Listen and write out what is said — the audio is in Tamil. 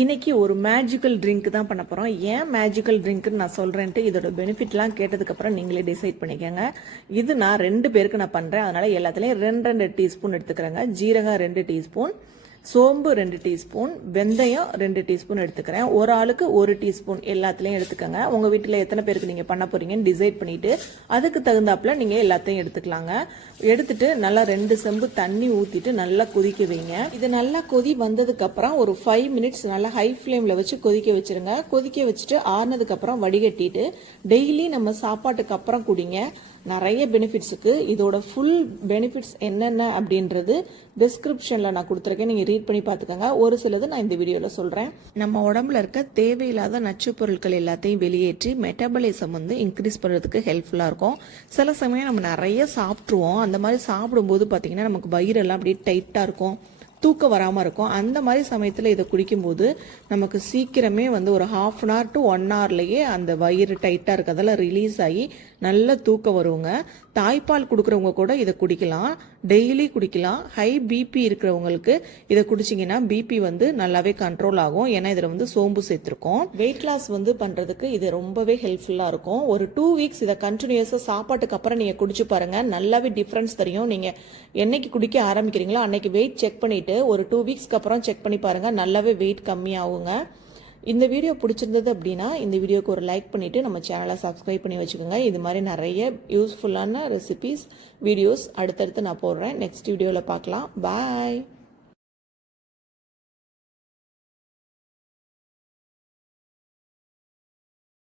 இன்னைக்கு ஒரு மேஜிக்கல் ட்ரிங்க் தான் பண்ண போகிறோம் ஏன் மேஜிக்கல் ட்ரிங்க்னு நான் சொல்கிறேன்ட்டு இதோட பெனிஃபிட்லாம் கேட்டதுக்கப்புறம் நீங்களே டிசைட் பண்ணிக்கோங்க. இது நான் ரெண்டு பேருக்கு நான் பண்ணுறேன் அதனால் எல்லாத்துலேயும் ரெண்டு ரெண்டு டீஸ்பூன் எடுத்துக்கிறேங்க. ஜீரகம் ரெண்டு டீஸ்பூன் சோம்பு ரெண்டு டீஸ்பூன் வெந்தயம் ரெண்டு டீஸ்பூன் எடுத்துக்கிறேன். ஒரு ஆளுக்கு ஒரு டீஸ்பூன் எல்லாத்துலேயும் எடுத்துக்கோங்க. உங்கள் வீட்டில் எத்தனை பேருக்கு நீங்கள் பண்ண போகிறீங்கன்னு டிசைட் பண்ணிவிட்டு அதுக்கு தகுந்தாப்புல நீங்கள் எல்லாத்தையும் எடுத்துக்கலாங்க. எடுத்துட்டு நல்லா ரெண்டு செம்பு தண்ணி ஊற்றிட்டு நல்லா கொதிக்க வைங்க. இது நல்லா கொதி வந்ததுக்கப்புறம் ஒரு ஃபைவ் மினிட்ஸ் நல்லா ஹை ஃப்ளேமில் வச்சு கொதிக்க வச்சுருங்க. கொதிக்க வச்சுட்டு ஆறுனதுக்கப்புறம் வடிகட்டிட்டு டெய்லி நம்ம சாப்பாட்டுக்கு அப்புறம் குடிங்க. நிறைய பெனிஃபிட்ஸுக்கு இதோட ஃபுல் பெனிஃபிட்ஸ் என்னென்ன அப்படின்றது டிஸ்கிரிப்ஷனில் நான் கொடுத்துருக்கேன். நீங்கள் ரீட் பண்ணி பார்த்துக்கோங்க. ஒரு சிலது நான் இந்த வீடியோவில் சொல்கிறேன் நம்ம உடம்புல இருக்க தேவையில்லாத நச்சு பொருட்கள் எல்லாத்தையும் வெளியேற்றி மெட்டபலிசம் வந்து இன்க்ரீஸ் பண்ணுறதுக்கு ஹெல்ப்ஃபுல்லாக இருக்கும். சில சமயம் நம்ம நிறைய சாப்பிட்ருவோம் அந்த மாதிரி சாப்பிடும்போது பார்த்தீங்கன்னா நமக்கு வயிறெல்லாம் அப்படியே டைட்டாக இருக்கும். தூக்கம் வராமல் இருக்கும். அந்த மாதிரி சமயத்தில் இதை குடிக்கும்போது நமக்கு சீக்கிரமே வந்து ஒரு half an hour to one ஹவர்லேயே அந்த வயிறு டைட்டாக இருக்கிறதெல்லாம் ரிலீஸ் ஆகி நல்ல தூக்கம் வருவங்க தாய்ப்பால் கொடுக்குறவங்க கூட இதை குடிக்கலாம். டெய்லி குடிக்கலாம். ஹை பிபி இருக்கிறவங்களுக்கு இதை குடிச்சிங்கன்னா பிபி வந்து நல்லாவே கண்ட்ரோல் ஆகும். ஏன்னா இதில் வந்து சோம்பு சேர்த்துருக்கோம். வெயிட் லாஸ் வந்து பண்ணுறதுக்கு இது ரொம்பவே ஹெல்ப்ஃபுல்லாக இருக்கும். ஒரு டூ வீக்ஸ் இதை கண்டினியூஸாக சாப்பாட்டுக்கு அப்புறம் நீங்கள் குடிச்சு பாருங்கள் நல்லாவே டிஃப்ரென்ஸ் தெரியும். நீங்கள் என்னைக்கு குடிக்க ஆரம்பிக்கிறீங்களோ அன்னைக்கு வெயிட் செக் பண்ணிவிட்டு பண்ணிவிட்டு ஒரு டூ வீக்ஸ்க்கு அப்புறம் செக் பண்ணி பாருங்கள் நல்லாவே வெயிட் கம்மியாகுங்க. இந்த வீடியோ பிடிச்சிருந்தது அப்படின்னா இந்த வீடியோக்கு ஒரு லைக் பண்ணிவிட்டு நம்ம சேனலை சப்ஸ்கிரைப் பண்ணி வச்சுக்கோங்க. இது மாதிரி நிறைய யூஸ்ஃபுல்லான ரெசிபீஸ் வீடியோஸ் அடுத்தடுத்து நான் போடுறேன். நெக்ஸ்ட் வீடியோவில் பார்க்கலாம். பாய்